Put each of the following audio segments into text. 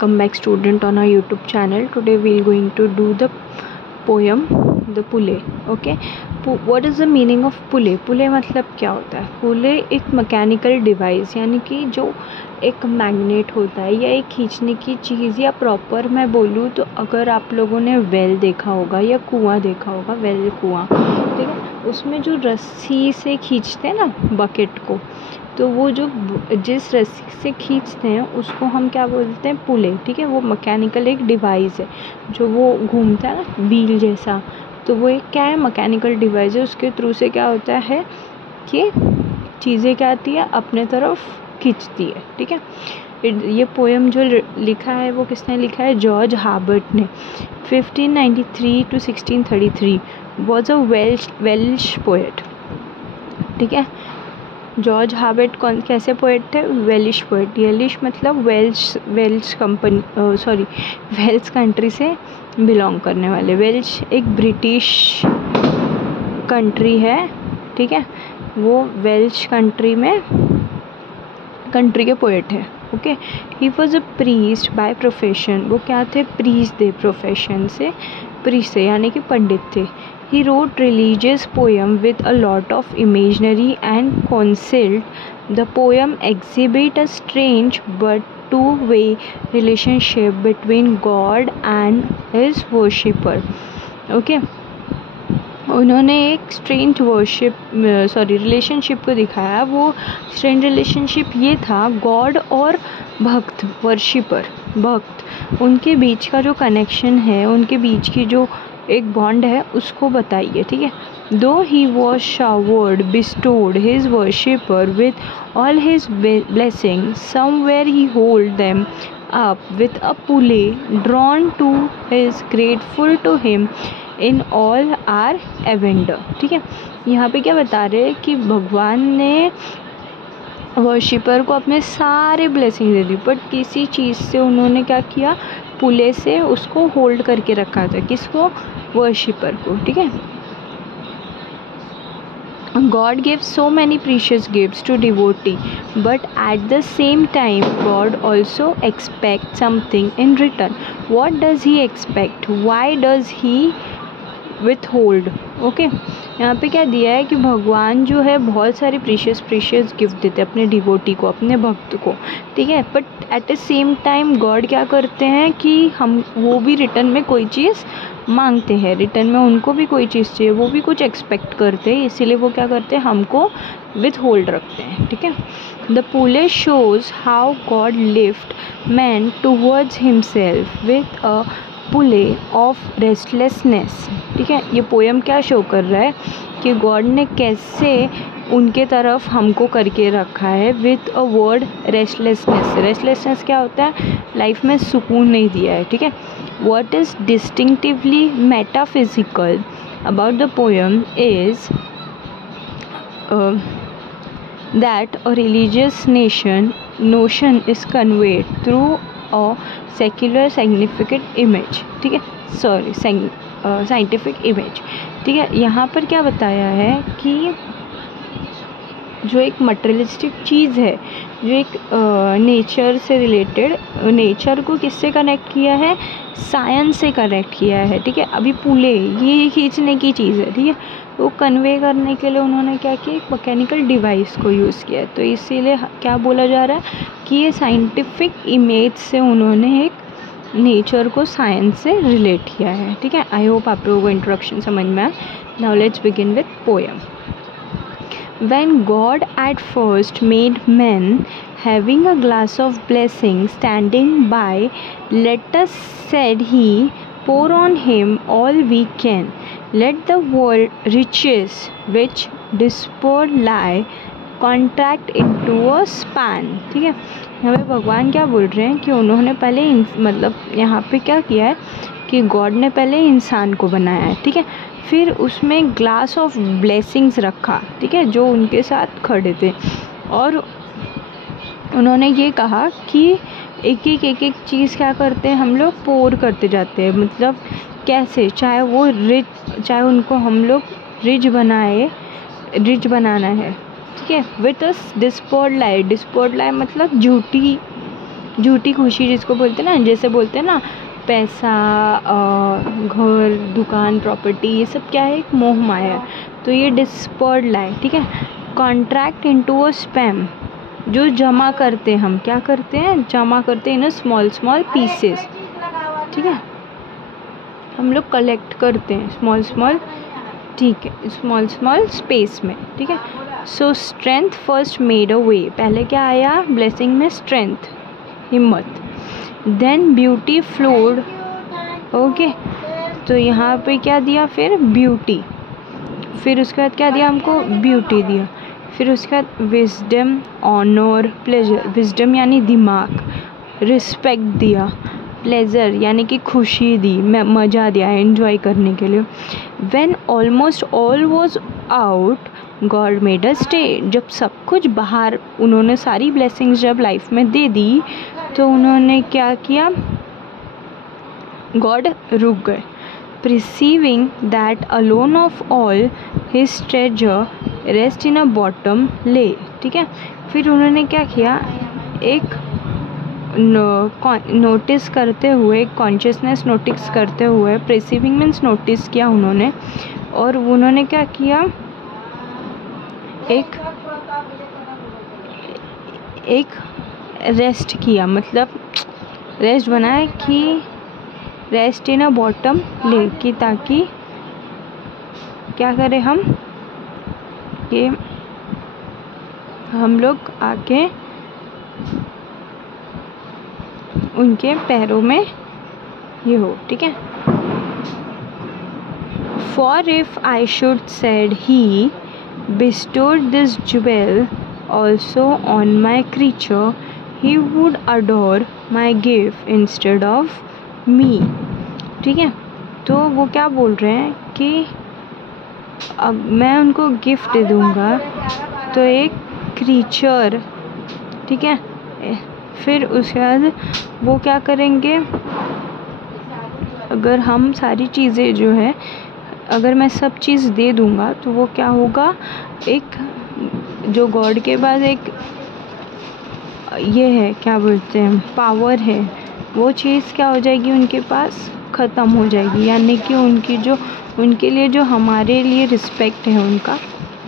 Come back student on our YouTube channel. Today we are going to do the poem The Pule. Okay, what is the meaning of Pule? Pule मतलब क्या होता है? Pule एक mechanical device यानी कि जो एक magnet होता है या एक खींचने की चीज़, या प्रॉपर मैं बोलूँ तो अगर आप लोगों ने वेल देखा होगा या कुआं देखा होगा, वेल कुआं, ठीक है, उसमें जो रस्सी से खींचते हैं ना बकेट को, तो वो जो जिस रस्सी से खींचते हैं उसको हम क्या बोलते हैं? पुले। ठीक है, वो मैकेनिकल एक डिवाइस है जो वो घूमता है ना व्हील जैसा, तो वो एक क्या है? मैकेनिकल डिवाइस है। उसके थ्रू से क्या होता है कि चीज़ें क्या आती है अपने तरफ खींचती है। ठीक है, ये पोएम जो लिखा है वो किसने लिखा है? जॉर्ज हार्बर्ट ने। 1593 to 1633 was a Welsh poet. ठीक है, जॉर्ज हार्बर्ट कैसे पोएट थे? वेलिश पोएट। वेलिश मतलब वेल्स कंट्री से बिलोंग करने वाले। वेल्श एक ब्रिटिश कंट्री है। ठीक है, वो वेल्श कंट्री के पोएट है। Okay, he was a priest by profession. वो क्या थे? प्रीस्ट थे प्रोफेशन से, प्रीस्ट से यानी कि पंडित थे। He wrote religious poem with a lot of imagery and concealed. The poem exhibit a strange but two-way relationship between God and his worshipper. Okay, उन्होंने एक स्ट्रेंज रिलेशनशिप को दिखाया। वो स्ट्रेंज रिलेशनशिप ये था, गॉड और भक्त, भक्त, उनके बीच का जो कनेक्शन है, उनके बीच की जो एक बॉन्ड है उसको बताइए। ठीक है, दो he was showered bestowed his worshipper with all his blessings, somewhere he hold them up with a pulley drawn to his grateful to him in all our avenger. ठीक है, यहाँ पे क्या बता रहे हैं कि भगवान ने वर्शिपर को अपने सारे ब्लेसिंग दे दी, बट किसी चीज़ से उन्होंने क्या किया? पुले से उसको होल्ड करके रखा था। किसको? वर्शिपर को। ठीक है, God gave so many precious gifts to devotee, but at the same time God also expects something in return. What does he expect? Why does he withhold? Okay, यहाँ पे क्या दिया है कि भगवान जो है बहुत सारे प्रीशियस गिफ्ट देते हैं अपने डिवोटी को, अपने भक्त को। ठीक है, but at the same time God क्या करते हैं कि वो भी रिटर्न में कोई चीज़ मांगते हैं, रिटर्न में उनको भी कोई चीज़ चाहिए, वो भी कुछ एक्सपेक्ट करते हैं, इसीलिए वो क्या करते हैं? हमको विथ होल्ड रखते हैं। ठीक है, the pulley shows how God lift man towards himself with a pulley of restlessness. ठीक है, ये पोएम क्या शो कर रहा है कि गॉड ने कैसे उनके तरफ हमको करके रखा है विथ अ वर्ड रेस्टलेसनेस क्या होता है? लाइफ में सुकून नहीं दिया है। ठीक है, what is distinctively metaphysical about the poem is that a religious notion is conveyed through a secular significant image. ठीक है, साइंटिफिक इमेज। ठीक है, यहाँ पर क्या बताया है कि जो एक मटेरियलिस्टिक चीज़ है, जो एक नेचर से रिलेटेड, नेचर को किससे कनेक्ट किया है? साइंस से कनेक्ट किया है। ठीक है, अभी पुले ये खींचने की चीज़ है। ठीक है, वो कन्वे करने के लिए उन्होंने क्या किया? एक मैकेनिकल डिवाइस को यूज़ किया है। तो इसीलिए क्या बोला जा रहा है कि ये साइंटिफिक इमेज से उन्होंने एक नेचर को साइंस से रिलेट किया है। ठीक है, आई होप आप लोगों को इंट्रोडक्शन समझ में आए। Now let's begin with poem. When God at first made men, having a glass of blessing standing by, let us, said he, pour on him all we can. Let the world riches which dispersed lie contract into a span. ठीक है, यहाँ पे भगवान क्या बोल रहे हैं कि उन्होंने पहले मतलब यहाँ पे क्या किया है कि गॉड ने पहले इंसान को बनाया है। ठीक है, फिर उसमें ग्लास ऑफ ब्लेसिंग्स रखा। ठीक है, जो उनके साथ खड़े थे, और उन्होंने ये कहा कि एक चीज़ क्या करते हैं हम लोग? पोर करते जाते हैं। मतलब कैसे? चाहे उनको हम लोग रिच बनाना है। ठीक है, विथ अ डिस्पोर्ड लाई मतलब झूठी झूठी खुशी जिसको बोलते हैं ना, जैसे बोलते हैं ना पैसा, घर, दुकान, प्रॉपर्टी, ये सब क्या है, एक मोह माया है। तो ये डिस्पर्ड लाई, ठीक है। कॉन्ट्रैक्ट इनटू अ स्पैम, जो जमा करते, हम क्या करते हैं, जमा करते हैं इन स्मॉल स्मॉल पीसेस, ठीक है। हम लोग कलेक्ट करते हैं स्मॉल स्मॉल, ठीक है, स्मॉल स्मॉल स्पेस में, ठीक है। So strength first made a way, पहले क्या आया ब्लेसिंग में, स्ट्रेंथ, हिम्मत। देन ब्यूटी फ्लोड, ओके, तो यहाँ पे क्या दिया फिर, ब्यूटी, फिर उसके बाद क्या दिया हमको, ब्यूटी दिया। फिर उसके बाद विजडम, ऑनर, प्लेजर, विजडम यानी दिमाग, रिस्पेक्ट दिया, प्लेजर यानी कि खुशी दी, मज़ा दिया, एंजॉय करने के लिए। When almost all was out God made a stay, जब सब कुछ बाहर, उन्होंने सारी ब्लेसिंग्स जब लाइफ में दे दी तो उन्होंने क्या किया, गॉड रुक गए। perceiving that alone of all his treasure rest in a bottom lay, ठीक है। फिर उन्होंने क्या किया, एक नोटिस करते हुए, कॉन्शियसनेस नोटिस करते हुए, perceiving मीन्स नोटिस किया उन्होंने, और उन्होंने क्या किया, एक रेस्ट किया, मतलब रेस्ट बनाया कि रेस्ट इन अ बॉटम ले, कि ताकि क्या करें हम, कि हम लोग आके उनके पैरों में ये हो, ठीक है। For if I should said he bestowed this jewel also on my creature, he would adore my gift instead of me, ठीक है। तो वो क्या बोल रहे हैं कि अब मैं उनको गिफ्ट दे दूँगा, तो एक क्रीचर, ठीक है। फिर उसके बाद वो क्या करेंगे, अगर हम सारी चीज़ें जो है, अगर मैं सब चीज़ दे दूँगा तो वो क्या होगा, एक जो गॉड के पास एक ये है, क्या बोलते हैं, पावर है, वो चीज़ क्या हो जाएगी, उनके पास ख़त्म हो जाएगी। यानी कि उनकी जो, उनके लिए जो हमारे लिए रिस्पेक्ट है उनका,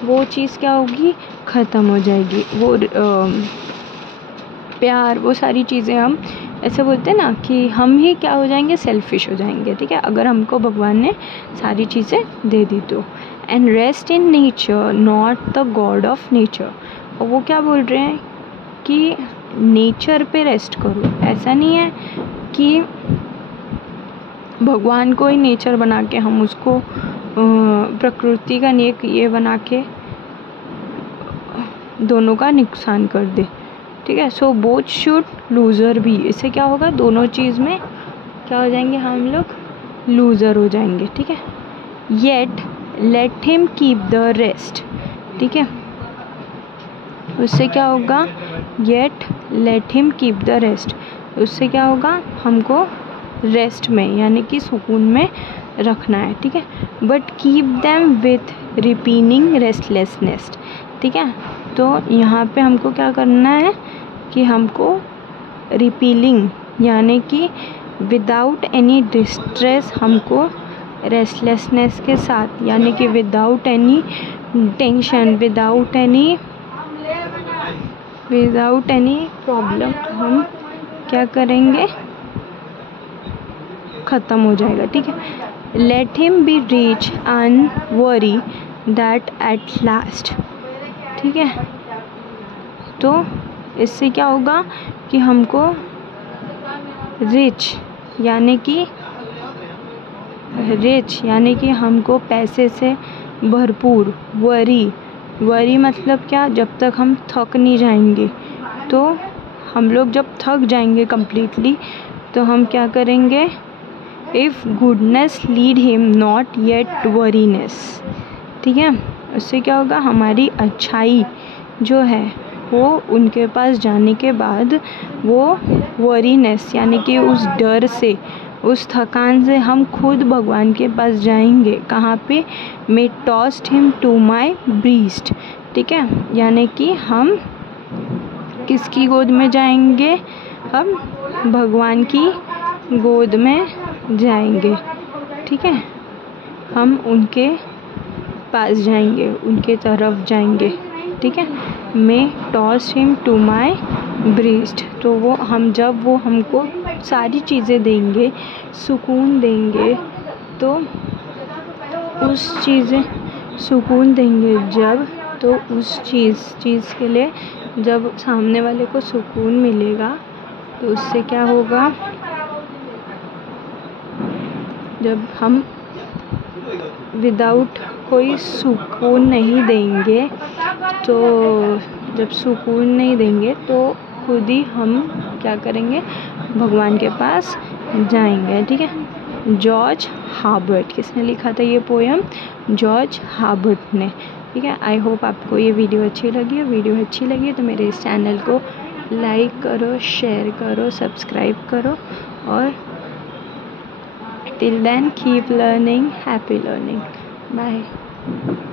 वो चीज़ क्या होगी, ख़त्म हो जाएगी। वो प्यार, वो सारी चीज़ें, हम ऐसे बोलते हैं ना कि हम ही क्या हो जाएंगे, सेल्फिश हो जाएंगे, ठीक है, अगर हमको भगवान ने सारी चीज़ें दे दी तो। And rest in nature not the God of nature, और वो क्या बोल रहे हैं कि नेचर पे रेस्ट करो। ऐसा नहीं है कि भगवान को ही नेचर बना के हम उसको प्रकृति का नेक ये बना के दोनों का नुकसान कर दे, ठीक है। सो बोथ शुड लूज़र भी, इससे क्या होगा, दोनों चीज़ में क्या हो जाएंगे, हम लोग लूज़र हो जाएंगे, ठीक है। Yet let him keep the rest, ठीक है, उससे क्या होगा, yet let him keep the rest, उससे क्या होगा, हमको रेस्ट में यानी कि सुकून में रखना है, ठीक है। But keep them with repining restlessness, ठीक है। तो यहाँ पे हमको क्या करना है कि हमको रिपीलिंग यानी कि विदाउट एनी डिस्ट्रेस, हमको रेस्टलेसनेस के साथ, यानी कि without any tension, without any problem, हम क्या करेंगे, ख़त्म हो जाएगा, ठीक है। Let him be rich and worry that at last, ठीक है। तो इससे क्या होगा कि हमको रिच यानी कि हमको पैसे से भरपूर, वरी मतलब क्या, जब तक हम थक नहीं जाएंगे, तो हम लोग जब थक जाएंगे कम्प्लीटली तो हम क्या करेंगे, if goodness lead him not yet weariness, ठीक है। उससे क्या होगा, हमारी अच्छाई जो है वो उनके पास जाने के बाद वो वरीनेस यानी कि उस डर से, उस थकान से हम खुद भगवान के पास जाएंगे। कहाँ पे, may tossed him to my breast, ठीक है, यानी कि हम किसकी गोद में जाएंगे, हम भगवान की गोद में जाएंगे, ठीक है। हम उनके पास जाएंगे, उनके तरफ जाएंगे, ठीक है। May toss him to my breast, तो वो हम जब वो हमको सारी चीज़ें देंगे, सुकून देंगे, तो उस चीज़ें सुकून देंगे जब, तो उस चीज़ के लिए जब सामने वाले को सुकून मिलेगा तो उससे क्या होगा, जब हम विदाउट कोई सुकून नहीं देंगे, तो जब सुकून नहीं देंगे तो खुद ही हम क्या करेंगे, भगवान के पास जाएंगे, ठीक है। जॉर्ज हार्बर्ट, किसने लिखा था ये पोएम? जॉर्ज हार्बर्ट ने, ठीक है। आई होप आपको ये वीडियो अच्छी लगी। वीडियो अच्छी लगी तो मेरे इस चैनल को लाइक करो, शेयर करो, सब्सक्राइब करो, और till then keep learning, happy learning. Bye.